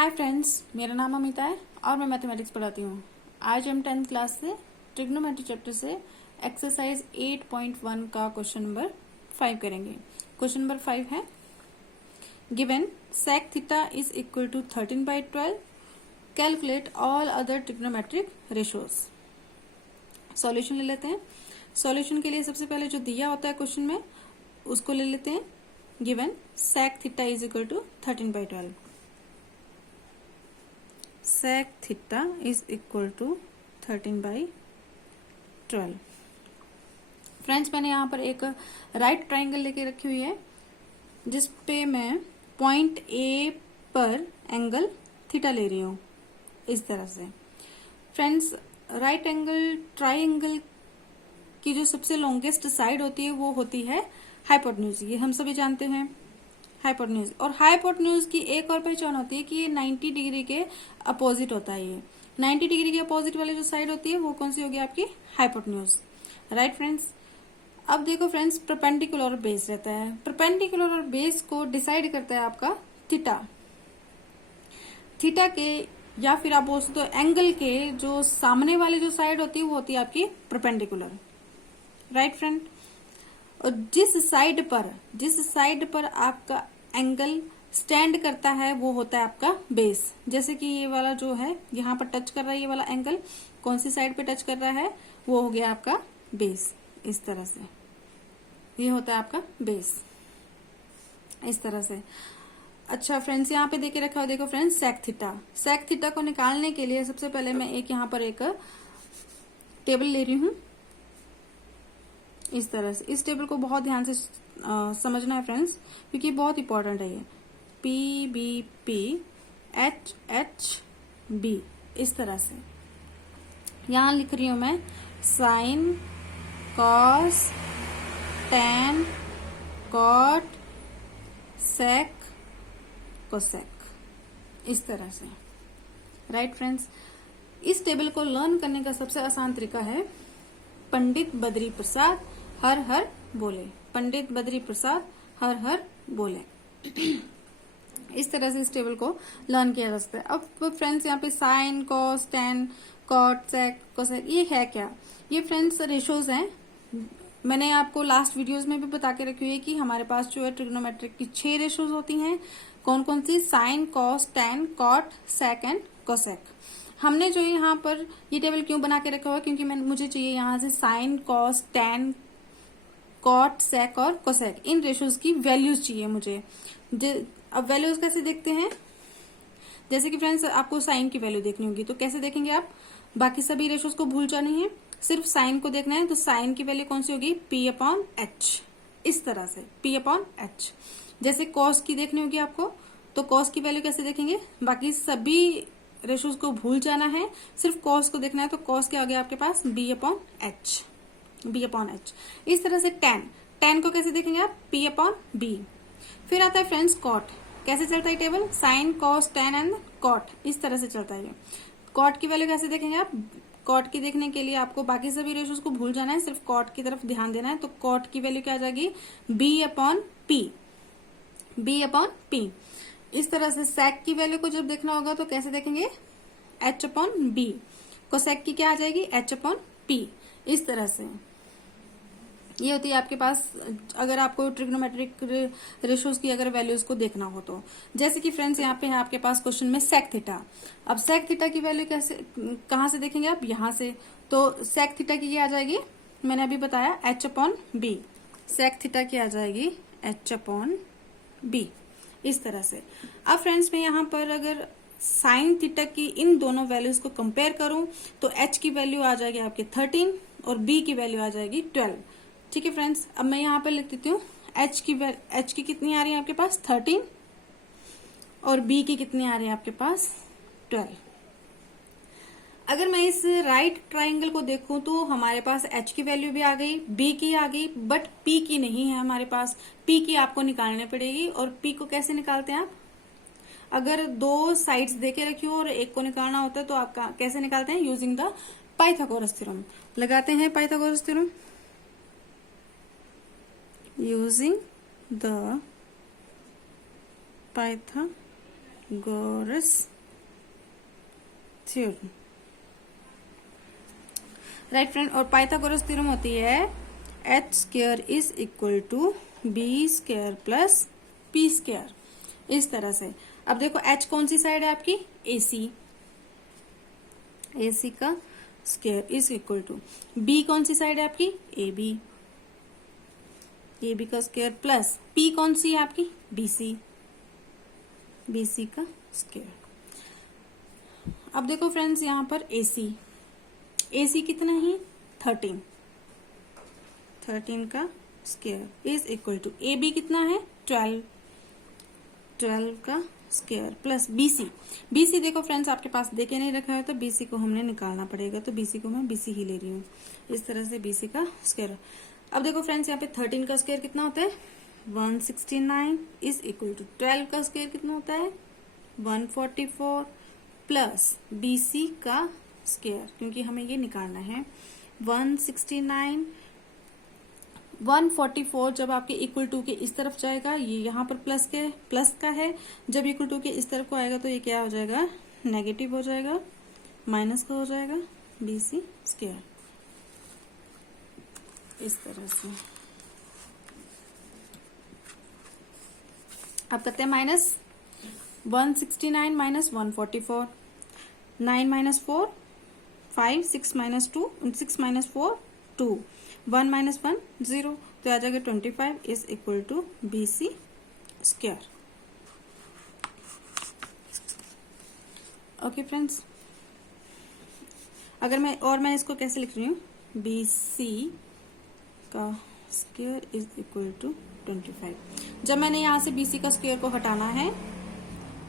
Hi friends, मेरा नाम अमिता है और मैं मैथमेटिक्स पढ़ाती हूँ। आज हम 10th क्लास से ट्रिग्नोमेट्री चैप्टर से एक्सरसाइज 8.1 का क्वेश्चन नंबर 5 करेंगे। क्वेश्चन नंबर 5 है given sec theta is equal to 13/12, calculate all other trigonometric ratios. Solution ले लेते हैं। सॉल्यूशन के लिए सबसे पहले जो दिया होता है क्वेश्चन में उसको ले लेते हैं। Given sec theta is equal to 13/12, sec theta is equal to 13/12। Friends, मैंने यहाँ पर एक राइट ट्राइंगल लेके रखी हुई है जिसपे मैं पॉइंट ए पर एंगल थीटा ले रही हूँ इस तरह से। फ्रेंड्स, राइट एंगल ट्राइंगल की जो सबसे लॉन्गेस्ट साइड होती है वो होती है हाइपोटेन्यूज। ये हम सभी जानते हैं हाइपोटेन्यूज। और हाइपोटेन्यूज की एक और पहचान होती है कि ये 90 डिग्री के अपोजिट होता है। ये 90 डिग्री के अपोजिट वाली जो साइड होती है वो कौन सी होगी? आपकी हाइपोटेन्यूज। राइट फ्रेंड्स, अब देखो फ्रेंड्स, परपेंडिकुलर और बेस रहता है। परपेंडिकुलर और बेस को डिसाइड करता है आपका थीटा। थीटा के या फिर आप बोल सकते हो एंगल के जो सामने वाली जो साइड होती है वो होती है आपकी परपेंडिकुलर। राइट फ्रेंड, और जिस साइड पर आपका एंगल स्टैंड करता है वो होता है आपका बेस। जैसे कि ये वाला जो है यहाँ पर टच कर रहा है, ये वाला एंगल कौन सी साइड पे टच कर रहा है? वो हो गया आपका बेस। इस तरह से ये होता है आपका बेस, इस तरह से। अच्छा फ्रेंड्स, यहाँ पे देके रखा हो, देखो फ्रेंड्स, सेक थीटा को निकालने के लिए सबसे पहले मैं यहाँ पर एक टेबल ले रही हूँ इस तरह से। इस टेबल को बहुत ध्यान से समझना है फ्रेंड्स, क्योंकि बहुत इंपॉर्टेंट है ये। P B P H H B, इस तरह से। यहां लिख रही हूं मैं sine, cos, tan, cot, sec, cosec, इस तरह से। राइट फ्रेंड्स, इस टेबल को लर्न करने का सबसे आसान तरीका है पंडित बद्री प्रसाद हर हर बोले। पंडित बद्री प्रसाद हर हर बोले। इस तरह से इस टेबल को लर्न किया जा सकता है। अब फ्रेंड्स, यहाँ पे sign, cos, tan, cot, sec, cosec, ये है क्या? ये फ्रेंड्स रेशोज हैं। मैंने आपको लास्ट वीडियोस में भी बता के रखी हुई है कि हमारे पास जो है ट्रिग्नोमेट्रिक की 6 रेशोज होती हैं। कौन कौन सी? Sine, cos, tan, cot, sec and cosec. हमने जो यहाँ पर ये टेबल क्यों बना के रखा हुआ है? क्योंकि मुझे चाहिए यहाँ से साइन, कॉस, टैन, कॉट, सेक और कोसेक, इन रेशोज की वैल्यूज चाहिए मुझे। अब वैल्यूज कैसे देखते हैं? जैसे कि फ्रेंड्स, आपको साइन की वैल्यू देखनी होगी तो कैसे देखेंगे आप? बाकी सभी रेशोज को भूल जानी है, सिर्फ साइन को देखना है। तो साइन की वैल्यू कौन सी होगी? P/H, इस तरह से P/H। जैसे कॉस की देखनी होगी आपको, तो कॉस की वैल्यू कैसे देखेंगे? बाकी सभी रेशोज को भूल जाना है, सिर्फ कॉस को देखना है। तो कॉस के आगे आपके पास B/H। इस तरह से टैन को कैसे देखेंगे आप? P/B। फिर आता है फ्रेंड्स कॉट। कैसे चलता है table? Sine, cos, tan and cot, इस तरह से चलता है। कॉट की वैल्यू कैसे देखेंगे आप? कॉट की देखने के लिए आपको बाकी सभी रेशोज को भूल जाना है, सिर्फ कॉट की तरफ ध्यान देना है। तो कॉट की वैल्यू क्या आ जाएगी? B/P। इस तरह से सेक की वैल्यू को जब देखना होगा तो कैसे देखेंगे? H/B। कोसेक की क्या आ जाएगी? H/P। इस तरह से ये होती है आपके पास, अगर आपको ट्रिग्नोमेट्रिक रेशोज की अगर वैल्यूज को देखना हो तो। जैसे कि फ्रेंड्स, यहाँ पे है आपके पास क्वेश्चन में सेक थीटा। अब सेक थीटा की वैल्यू कैसे, कहाँ से देखेंगे आप? यहाँ से। तो सेक थीटा की क्या आ जाएगी? मैंने अभी बताया H/B। सेक थीटा की आ जाएगी H/B, इस तरह से। अब फ्रेंड्स, मैं यहाँ पर अगर साइन थीटा की इन दोनों वैल्यूज को कंपेयर करूं तो H की वैल्यू आ जाएगी आपके 13 और B की वैल्यू आ जाएगी 12। ठीक है फ्रेंड्स, अब मैं यहाँ पे लिख देती हूँ H की कितनी आ रही है आपके पास? 13 और B की कितनी आ रही है आपके पास? 12। अगर मैं इस राइट ट्राइंगल को देखूं तो हमारे पास H की वैल्यू भी आ गई, B की आ गई, बट P की नहीं है हमारे पास। P की आपको निकालनी पड़ेगी। और P को कैसे निकालते हैं आप? अगर दो साइड्स देके रखी हो और एक को निकालना होता है तो आप कैसे निकालते हैं? Using the Pythagoras theorem. लगाते हैं Pythagoras theorem. Using the Pythagoras Pythagoras theorem, right friend. और पाइथागोरस थ्योरम होती है H square is equal to B square plus P square, इस तरह से। अब देखो एच कौन सी साइड है आपकी, एसी, एसी का square is equal to B कौन सी साइड है आपकी, ए बी, ए बी का स्क्वायर प्लस पी कौन सी है आपकी, बीसी, बीसी का स्क्वायर। अब देखो फ्रेंड्स यहां पर एसी, एसी कितना है 13, 13 का square is equal to A B कितना है 12, 12 का स्क्वायर प्लस बीसी, बीसी देखो फ्रेंड्स आपके पास देके नहीं रखा है तो बीसी को हमने निकालना पड़ेगा, तो बीसी को मैं बीसी ही ले रही हूँ, इस तरह से बीसी का स्क्वायर। अब देखो फ्रेंड्स यहाँ पे 13 का स्क्वायर कितना होता है 169 इज इक्वल टू 12 का स्क्वायर कितना होता है 144 प्लस बीसी का स्क्वायर, क्योंकि हमें ये निकालना है 169 144 जब आपके इक्वल टू के इस तरफ जाएगा, ये यहाँ पर प्लस का है, जब इक्वल टू के इस तरफ को आएगा तो ये क्या हो जाएगा, नेगेटिव हो जाएगा, माइनस का हो जाएगा बीसी स्क्वायर, इस तरह से। अब करते हैं minus 169 minus 144, 9 minus 4 5, 6 minus 2, 6 minus 4 2, 1 minus 1 0, तो आ जाएगा 25 is equal to BC square. Okay friends, अगर मैं इसको कैसे लिख रही हूँ, बीसी का स्क्वायर इज इक्वल टू 25। जब मैंने यहाँ से बीसी का स्क्वायर को हटाना है,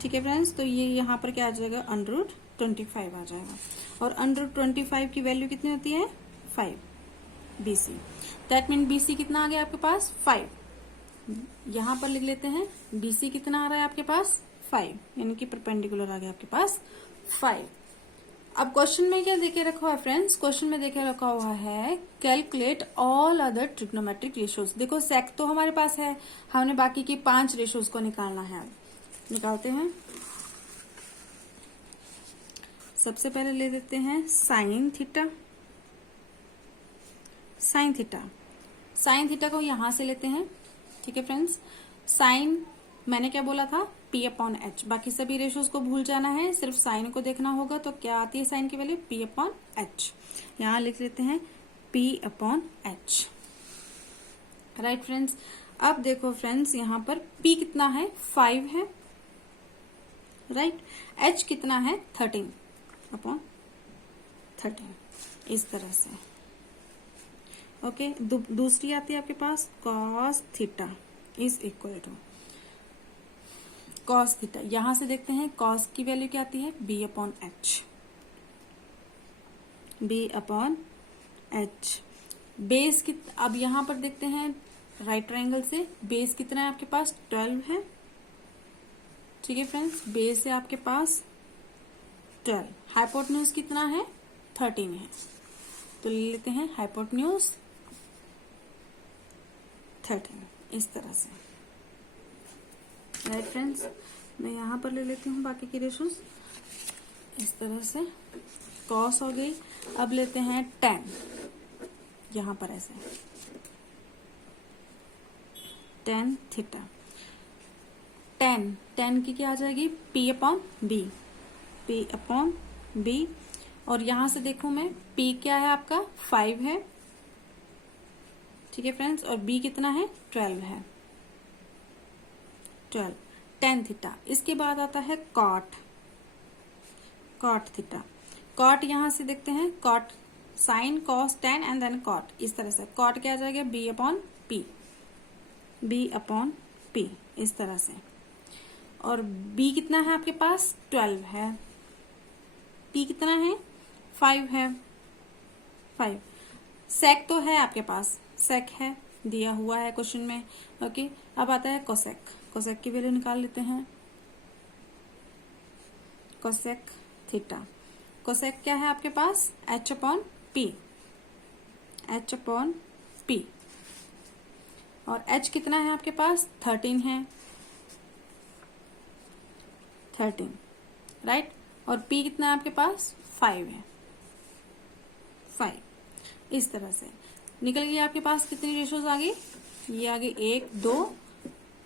ठीक है फ्रेंड्स, तो ये यहाँ पर क्या आ जाएगा √25 आ जाएगा, और √25 की वैल्यू कितनी होती है 5 बीसी, दैट मीन बीसी कितना आ गया आपके पास 5, यहां पर लिख लेते हैं बीसी कितना आ रहा है आपके पास 5, यानी कि परपेंडिकुलर आ गया आपके पास 5। अब क्वेश्चन में क्या देके रखा हुआ है फ्रेंड्स, क्वेश्चन में देके रखा हुआ है calculate all other trigonometric ratios. देखो सेक तो हमारे पास है, हमने बाकी की 5 रेशियोज को निकालना है, निकालते हैं। सबसे पहले ले लेते हैं sine theta, sine theta, sine theta को यहां से लेते हैं, ठीक है फ्रेंड्स। साइन मैंने क्या बोला था P/H, बाकी सभी रेशियोज को भूल जाना है, सिर्फ साइन को देखना होगा, तो क्या आती है साइन की वैल्यू P/H, यहां लिख लेते हैं P/H, राइट फ्रेंड्स। अब देखो फ्रेंड्स यहां पर P कितना है 5 है, राइट, H कितना है 13/13, इस तरह से। ओके, दूसरी आती है आपके पास cos theta is equal to cos theta, यहां से देखते हैं cos की वैल्यू क्या आती है B/H, B/H, बेस की, अब यहां पर देखते हैं राइट ट्रायंगल से, बेस कितना है आपके पास 12 है, ठीक है फ्रेंड्स, बेस है आपके पास 12, हाइपोटेन्यूज कितना है 13 है, तो ले लेते हैं हाइपोटेन्यूज 13, इस तरह से, राइट फ्रेंड्स। मैं यहां पर ले लेती हूँ बाकी की रेशोज, इस तरह से कॉस हो गई। अब लेते हैं tan, यहां पर ऐसे tan थीटा, tan की क्या आ जाएगी P/B, और यहां से देखो मैं P क्या है आपका 5 है, ठीक है फ्रेंड्स, और B कितना है 12 है, 12 tan थीटा। इसके बाद आता है cot थीटा, cot यहां से देखते हैं cot, sine cos tan and then cot, इस तरह से cot क्या आ जाएगा B/P, इस तरह से, और B कितना है आपके पास 12 है, P कितना है 5 है, 5, sec तो है आपके पास, sec है दिया हुआ है क्वेश्चन में, ओके। अब आता है cosec, cosec की वैल्यू निकाल लेते हैं, cosec थीटा, cosec क्या है आपके पास H/P, और H कितना है आपके पास 13 है, 13, राइट। और P कितना है आपके पास, 5 है, 5। इस तरह से निकल गई आपके पास कितनी रेशोज आ गई, ये आ गई 1, 2,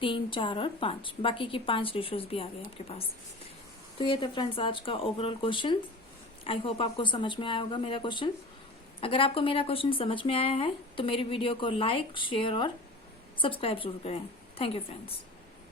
3, 4 और 5, बाकी की 5 रेशोज भी आ गए आपके पास। तो ये था फ्रेंड्स आज का ओवरऑल क्वेश्चन। आई होप आपको समझ में आया होगा मेरा क्वेश्चन। अगर आपको मेरा क्वेश्चन समझ में आया है तो मेरी वीडियो को लाइक, शेयर और सब्सक्राइब जरूर करें। Thank you friends.